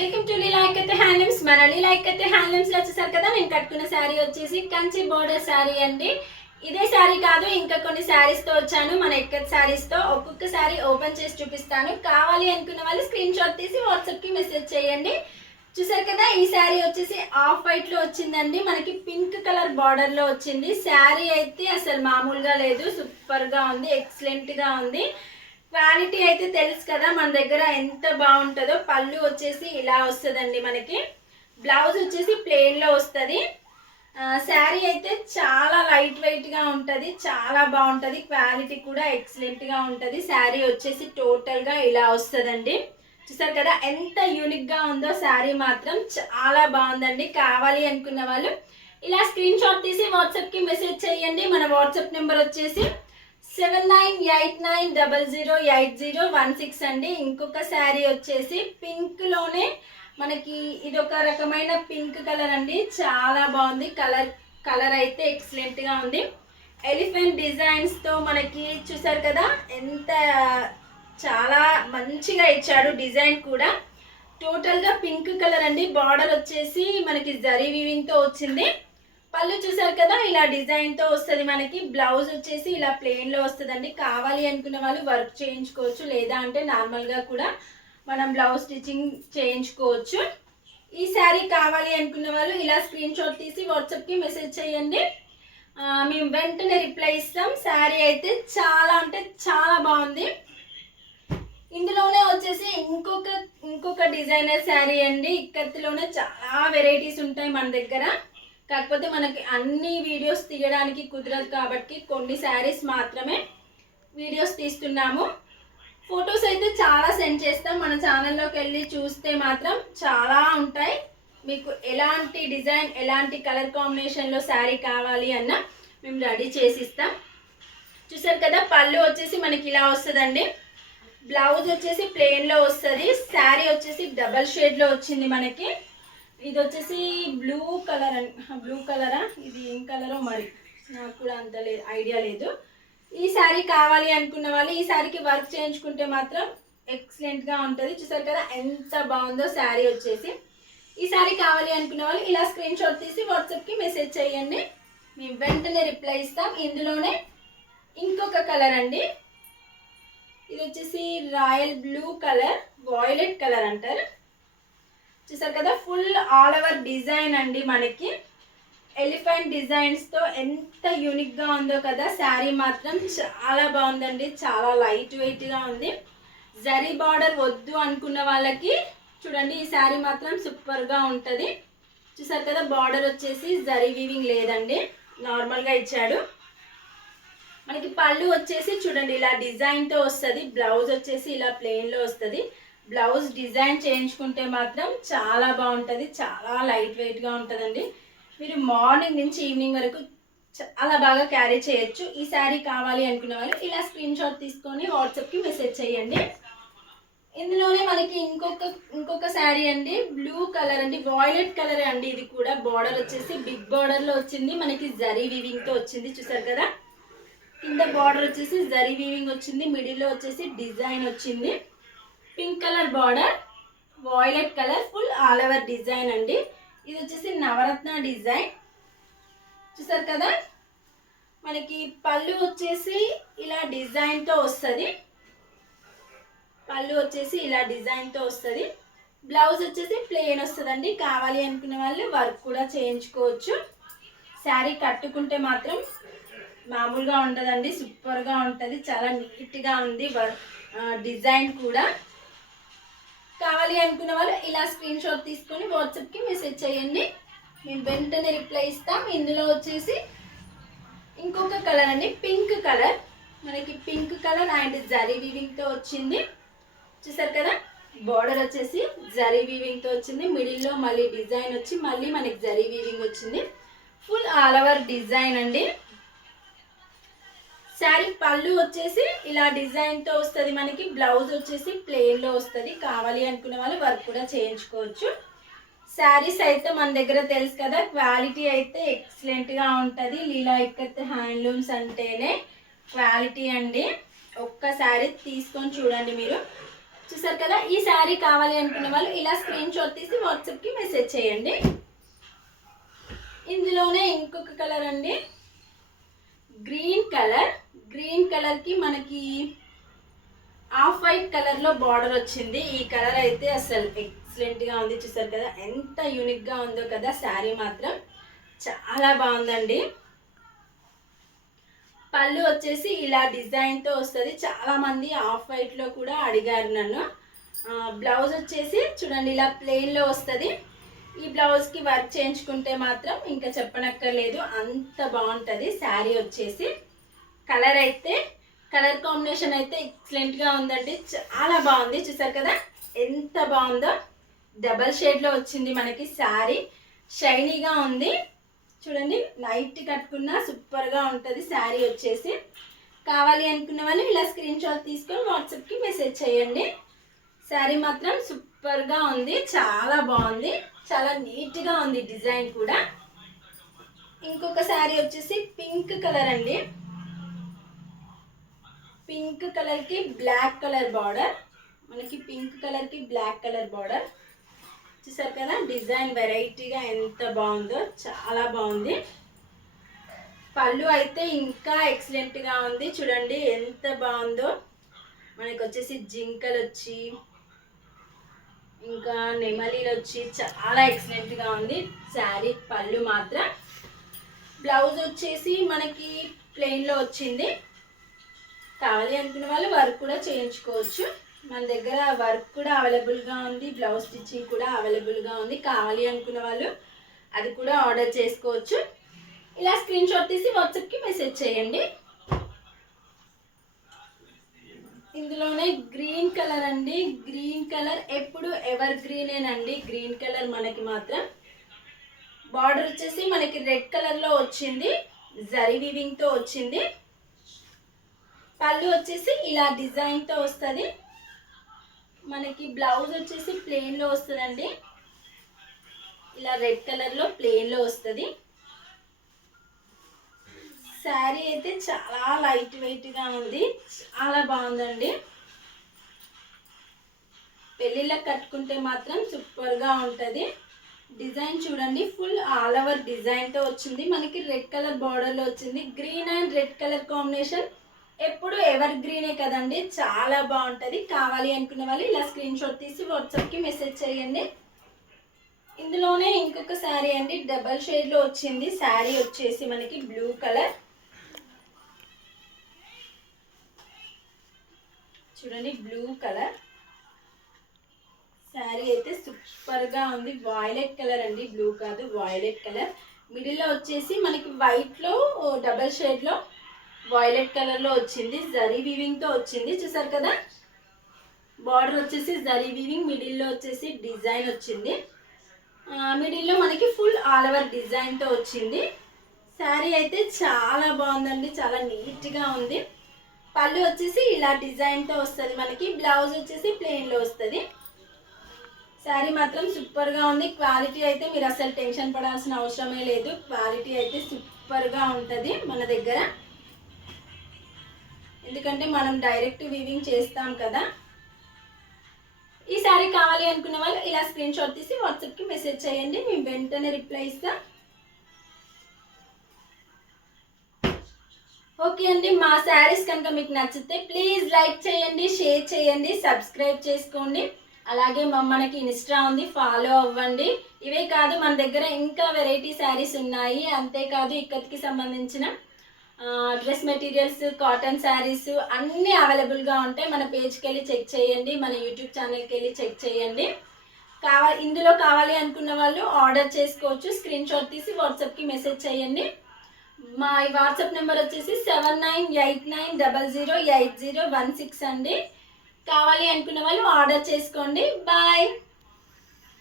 Welcome to Leela ikat handlooms. మన లీలా ikat handlooms లో వచ్చేసారు కదా. నేను కట్టుకున్న శారీ వచ్చేసి కంచి బోర్డర్ శారీ అండి. ఇదే శారీ కాదు, ఇంకా కొన్ని శారీస్ తో వచ్చాను. మన ఇక్కత్ శారీస్ తో ఒక్కొక్క శారీ ఓపెన్ చేసి చూపిస్తాను. కావాలి అనుకున్న వాళ్ళు స్క్రీన్ షాట్ తీసి వాట్సాప్ కి మెసేజ్ చేయండి. చూసారు కదా, ఈ శారీ వచ్చేసి ఆఫ్ వైట్ లో వచ్చిందండి. మనకి పింక్ కలర్ బార్డర్ లో వచ్చింది. శారీ అయితే అసలు మామూలుగా లేదు, సూపర్ గా ఉంది, ఎక్సలెంట్ గా ఉంది. క్వాలిటీ అయితే తెలుసు కదా మన దగ్గర ఎంత బాగుంటుందో. పళ్ళు వచ్చేసి ఇలా వస్తుందండి. మనకి బ్లౌజ్ వచ్చేసి ప్లెయిన్ లో వస్తుంది. శారీ అయితే చాలా లైట్ వెయిట్ గా ఉంటుంది, చాలా బాగుంటుంది. క్వాలిటీ కూడా ఎక్సలెంట్ గా ఉంటుంది. శారీ వచ్చేసి టోటల్ గా ఇలా వస్తుందండి. చూసారు కదా ఎంత యూనిక్ గా ఉందో. శారీ మాత్రం చాలా బాగుందండి. కావాలి అనుకున్న వాళ్ళు ఇలా స్క్రీన్ షాట్ తీసి వాట్సాప్ కి మెసేజ్ చేయండి. మన వాట్సాప్ నెంబర్ వచ్చేసి 7989008016 అండి. ఇంకొక శారీ వచ్చేసి పింక్ లోనే మనకి ఇది ఒక రకమైన పింక్ కలర్ అండి. చాలా బాగుంది. కలర్ అయితే ఎక్సలెంట్ గా ఉంది. ఎలిఫెంట్ డిజైన్స్ తో మనకి చూసారు కదా ఎంత చాలా మంచిగా ఇచ్చాడు. డిజైన్ కూడా టోటల్ గా పింక్ కలర్ అండి. బార్డర్ వచ్చేసి మనకి జరీ వీవింగ్ తో వచ్చింది. పళ్ళు చూసారు కదా ఇలా డిజైన్ తో వస్తుంది. మనకి బ్లౌజ్ వచ్చేసి ఇలా ప్లెయిన్ లో వస్తుందండి. కావాలి అనుకున్న వాళ్ళు వర్క్ చేయించుకోవచ్చు, లేదా అంటే నార్మల్ గా కూడా మనం బ్లౌజ్ స్టిచ్చింగ్ చేయించుకోవచ్చు. ఈ శారీ కావాలి అనుకున్న వాళ్ళు ఇలా స్క్రీన్ షాట్ తీసి వాట్సాప్ కి మెసేజ్ చేయండి. మేము వెంటనే రిప్లై ఇస్తాం. శారీ అయితే చాలా అంటే చాలా బాగుంది. ఇందులోనే వచ్చేసి ఇంకొక డిజైనర్ శారీ అండి. ఇక్కత్తులోనే చాలా వెరైటీస్ ఉంటాయి మన దగ్గర. కాకపోతే మనకి అన్ని వీడియోస్ తీయడానికి కుదరదు కాబట్టి కొన్ని శారీస్ మాత్రమే వీడియోస్ తీస్తున్నాము. ఫొటోస్ అయితే చాలా సెండ్ చేస్తాం. మన ఛానల్లోకి వెళ్ళి చూస్తే మాత్రం చాలా ఉంటాయి. మీకు ఎలాంటి డిజైన్, ఎలాంటి కలర్ కాంబినేషన్లో శారీ కావాలి అన్న మేము రెడీ చేసిస్తాం. చూసారు కదా పళ్ళు వచ్చేసి మనకి ఇలా వస్తుందండి. బ్లౌజ్ వచ్చేసి ప్లెయిన్లో వస్తుంది. శారీ వచ్చేసి డబల్ షేడ్లో వచ్చింది మనకి. ఇది వచ్చేసి బ్లూ కలరా, ఇది ఏం కలరో మరి నాకు కూడా అంత ఐడియా లేదు. ఈ శారీ కావాలి అనుకున్న వాళ్ళు ఈ శారీకి వర్క్ చేయించుకుంటే మాత్రం ఎక్సలెంట్గా ఉంటుంది. చూసారు కదా ఎంత బాగుందో శారీ వచ్చేసి. ఈ శారీ కావాలి అనుకున్న వాళ్ళు ఇలా స్క్రీన్ షాట్ తీసి వాట్సాప్కి మెసేజ్ చేయండి. మేము వెంటనే రిప్లై ఇస్తాం. ఇందులోనే ఇంకొక కలర్ అండి. ఇది వచ్చేసి royal blue colour, violet colour అంటారు. చూసారు కదా ఫుల్ ఆల్ ఓవర్ డిజైన్ అండి. మనకి ఎలిఫెంట్ డిజైన్స్ తో ఎంత యూనిక్ గా ఉందో కదా. శారీ మాత్రం చాలా బాగుందండి. చాలా లైట్ వెయిట్ గా ఉంది. జరీ బార్డర్ వద్దు అనుకున్న వాళ్ళకి చూడండి ఈ శారీ మాత్రం సూపర్ గా ఉంటది. చూసారు కదా బార్డర్ వచ్చేసి జరీ వీవింగ్ లేదండి, నార్మల్ గా ఇచ్చాడు. మనకి పళ్ళు వచ్చేసి చూడండి ఇలా డిజైన్ తో వస్తుంది. బ్లౌజ్ వచ్చేసి ఇలా ప్లెయిన్ లో వస్తుంది. బ్లౌజ్ డిజైన్ చేయించుకుంటే మాత్రం చాలా బాగుంటుంది. చాలా లైట్ వెయిట్గా ఉంటుందండి. మీరు మార్నింగ్ నుంచి ఈవినింగ్ వరకు చాలా బాగా క్యారీ చేయొచ్చు. ఈ శారీ కావాలి అనుకునే వాళ్ళు ఇలా స్క్రీన్ షాట్ తీసుకొని వాట్సాప్కి మెసేజ్ చేయండి. ఇందులోనే మనకి ఇంకొక శారీ అండి. బ్లూ కలర్ అండి, వాయిలెట్ కలర్ అండి. ఇది కూడా బార్డర్ వచ్చేసి బిగ్ బార్డర్లో వచ్చింది. మనకి జరీ వీవింగ్తో వచ్చింది. చూసారు కదా కింద బార్డర్ వచ్చేసి జరీ వీవింగ్ వచ్చింది. మిడిల్లో వచ్చేసి డిజైన్ వచ్చింది. Pink colour border, violet colour, full all over design అండి. ఇది వచ్చేసి నవరత్న డిజైన్. చూసారు కదా మనకి పళ్ళు వచ్చేసి ఇలా డిజైన్తో వస్తుంది. పళ్ళు వచ్చేసి ఇలా డిజైన్తో వస్తుంది. బ్లౌజ్ వచ్చేసి ప్లెయిన్ వస్తుందండి. కావాలి అనుకునే వాళ్ళు వర్క్ కూడా చేయించుకోవచ్చు. శారీ కట్టుకుంటే మాత్రం మామూలుగా ఉండదండి, సూపర్గా ఉంటుంది. చాలా నీట్గా ఉంది డిజైన్ కూడా. కావాలి అనుకున్న వాళ్ళు ఇలా స్క్రీన్ షాట్ తీసుకొని వాట్సాప్కి మెసేజ్ చేయండి. మేము వెంటనే రిప్లై ఇస్తాం. ఇందులో వచ్చేసి ఇంకొక కలర్ అండి, పింక్ కలర్. మనకి పింక్ కలర్ అండ్ జరీ వీవింగ్తో వచ్చింది. చూసారు కదా బార్డర్ వచ్చేసి జరీ వీవింగ్తో వచ్చింది. మిడిల్లో మళ్ళీ డిజైన్ వచ్చి మళ్ళీ మనకి జరీ వీవింగ్ వచ్చింది. ఫుల్ ఆల్ ఓవర్ డిజైన్ అండి. శారీ పళ్ళు వచ్చేసి ఇలా డిజైన్తో వస్తుంది. మనకి బ్లౌజ్ వచ్చేసి ప్లెయిన్లో వస్తుంది. కావాలి అనుకునే వాళ్ళు వర్క్ కూడా చేయించుకోవచ్చు. శారీస్ అయితే మన దగ్గర తెలుసు కదా క్వాలిటీ అయితే ఎక్సలెంట్గా ఉంటుంది. లీలా ఇక్కత్ హ్యాండ్లూమ్స్ అంటేనే క్వాలిటీ అండి. ఒక్క శారీ తీసుకొని చూడండి మీరు, చూసారు కదా, ఈ శారీ కావాలి అనుకున్న వాళ్ళు ఇలా స్క్రీన్ షాట్ తీసి వాట్సాప్కి మెసేజ్ చేయండి. ఇందులోనే ఇంకొక కలర్ అండి, గ్రీన్ కలర్. గ్రీన్ కలర్కి మనకి ఆఫ్ వైట్ కలర్లో బార్డర్ వచ్చింది. ఈ కలర్ అయితే అసలు ఎక్సలెంట్గా ఉంది. చూసారు కదా ఎంత యూనిక్గా ఉందో కదా, శారీ మాత్రం చాలా బాగుందండి. పళ్ళు వచ్చేసి ఇలా డిజైన్తో వస్తుంది. చాలామంది ఆఫ్ వైట్లో కూడా అడిగారు నన్ను. బ్లౌజ్ వచ్చేసి చూడండి ఇలా ప్లెయిన్లో వస్తుంది. ఈ బ్లౌజ్కి వర్క్ చేయించుకుంటే మాత్రం ఇంకా చెప్పనక్కర్లేదు, అంత బాగుంటుంది శారీ వచ్చేసి. కలర్ కాంబినేషన్ అయితే ఎక్సలెంట్గా ఉందండి, చాలా బాగుంది. చూసారు కదా ఎంత బాగుందో, డబల్ షేడ్లో వచ్చింది మనకి శారీ, షైనీగా ఉంది. చూడండి నైట్ కట్టుకున్నా సూపర్గా ఉంటుంది శారీ వచ్చేసి. కావాలి అనుకున్న వాళ్ళు ఇలా స్క్రీన్ షాట్ తీసుకొని వాట్సాప్కి మెసేజ్ చేయండి. శారీ మాత్రం సూపర్గా ఉంది, చాలా బాగుంది, చాలా నీట్గా ఉంది డిజైన్ కూడా. ఇంకొక శారీ వచ్చేసి పింక్ కలర్ అండి. పింక్ కలర్కి బ్లాక్ కలర్ బార్డర్, మనకి పింక్ కలర్కి బ్లాక్ కలర్ బార్డర్. చూసారు కదా డిజైన్ వెరైటీగా ఎంత బాగుందో, చాలా బాగుంది. పళ్ళు అయితే ఇంకా ఎక్సలెంట్గా ఉంది, చూడండి ఎంత బాగుందో. మనకి వచ్చేసి జింకలు వచ్చి ఇంకా నెమలీలు వచ్చి చాలా ఎక్సలెంట్గా ఉంది శారీ. పళ్ళు మాత్రం, బ్లౌజ్ వచ్చేసి మనకి ప్లెయిన్లో వచ్చింది. కావాలి అనుకున్న వాళ్ళు వర్క్ కూడా చేయించుకోవచ్చు. మన దగ్గర వర్క్ కూడా అవైలబుల్గా ఉంది, బ్లౌజ్ స్టిచ్చింగ్ కూడా అవైలబుల్గా ఉంది. కావాలి అనుకున్న వాళ్ళు అది కూడా ఆర్డర్ చేసుకోవచ్చు. ఇలా స్క్రీన్ షాట్ తీసి వాట్సాప్కి మెసేజ్ చేయండి. ఇందులోనే గ్రీన్ కలర్ అండి. గ్రీన్ కలర్ ఎప్పుడు ఎవర్ గ్రీనేనండి. గ్రీన్ కలర్ మనకి మాత్రం బార్డర్ వచ్చేసి మనకి రెడ్ కలర్లో వచ్చింది, జరీ వీవింగ్తో వచ్చింది. పళ్ళు వచ్చేసి ఇలా డిజైన్తో వస్తుంది. మనకి బ్లౌజ్ వచ్చేసి ప్లెయిన్లో వస్తుందండి, ఇలా రెడ్ కలర్లో ప్లెయిన్లో వస్తుంది. శారీ అయితే చాలా లైట్ వెయిట్గా ఉంది, చాలా బాగుందండి. పెళ్ళిళ్ళకి కట్టుకుంటే మాత్రం సూపర్గా ఉంటుంది. డిజైన్ చూడండి, ఫుల్ ఆల్ ఓవర్ డిజైన్తో వచ్చింది. మనకి రెడ్ కలర్ బార్డర్లో వచ్చింది. Green and red colour combination ఎప్పుడు ఎవర్ గ్రీనే కదండి, చాలా బాగుంటుంది. కావాలి అనుకున్న వాళ్ళు ఇలా స్క్రీన్ షాట్ తీసి వాట్సాప్కి మెసేజ్ చేయండి. ఇందులోనే ఇంకొక శారీ అండి, డబల్ షేడ్లో వచ్చింది. శారీ వచ్చేసి మనకి బ్లూ కలర్, చూడండి బ్లూ కలర్ శారీ అయితే సూపర్గా ఉంది. వాయిలెట్ కలర్ అండి, బ్లూ కాదు వాయిలెట్ కలర్. మిడిల్లో వచ్చేసి మనకి వైట్లో డబల్ షేడ్లో వాయిలెట్ కలర్లో వచ్చింది, జరీ వీవింగ్తో వచ్చింది. చూసారు కదా బార్డర్ వచ్చేసి జరీ వీవింగ్, మిడిల్లో వచ్చేసి డిజైన్ వచ్చింది. మిడిల్లో మనకి ఫుల్ ఆల్ ఓవర్ డిజైన్తో వచ్చింది. శారీ అయితే చాలా బాగుందండి, చాలా నీట్గా ఉంది. పళ్ళు వచ్చేసి ఇలా డిజైన్తో వస్తుంది మనకి. బ్లౌజ్ వచ్చేసి ప్లెయిన్లో వస్తుంది. శారీ మాత్రం సూపర్గా ఉంది. క్వాలిటీ అయితే మీరు అసలు టెన్షన్ పడాల్సిన అవసరమే లేదు, క్వాలిటీ అయితే సూపర్గా ఉంటుంది మన దగ్గర. ఎందుకంటే మనం డైరెక్ట్ వీవింగ్ చేస్తాం కదా. ఈ శారీ కావాలి అనుకున్న వాళ్ళు ఇలా స్క్రీన్ షాట్ తీసి వాట్సాప్కి మెసేజ్ చేయండి, మేము వెంటనే రిప్లై ఇస్తాం. ఓకే అండి, మా శారీస్ కనుక మీకు నచ్చితే ప్లీజ్ లైక్ చేయండి, షేర్ చేయండి, సబ్స్క్రైబ్ చేసుకోండి. అలాగే మనకి ఇన్స్టా ఉంది, ఫాలో అవ్వండి. ఇవే కాదు మన దగ్గర ఇంకా వెరైటీ శారీస్ ఉన్నాయి. అంతేకాదు ఇక్కడికి సంబంధించిన డ్రెస్ మెటీరియల్స్, కాటన్ శారీస్ అన్నీ అవైలబుల్గా ఉంటాయి. మన పేజ్కి వెళ్ళి చెక్ చేయండి, మన యూట్యూబ్ ఛానల్కి వెళ్ళి చెక్ చేయండి. ఇందులో కావాలి అనుకున్న వాళ్ళు ఆర్డర్ చేసుకోవచ్చు. స్క్రీన్ షాట్ తీసి వాట్సాప్కి మెసేజ్ చేయండి. మా వాట్సాప్ నెంబర్ వచ్చేసి 7989008016 అండి. కావాలి అనుకున్న వాళ్ళు ఆర్డర్ చేసుకోండి. బాయ్.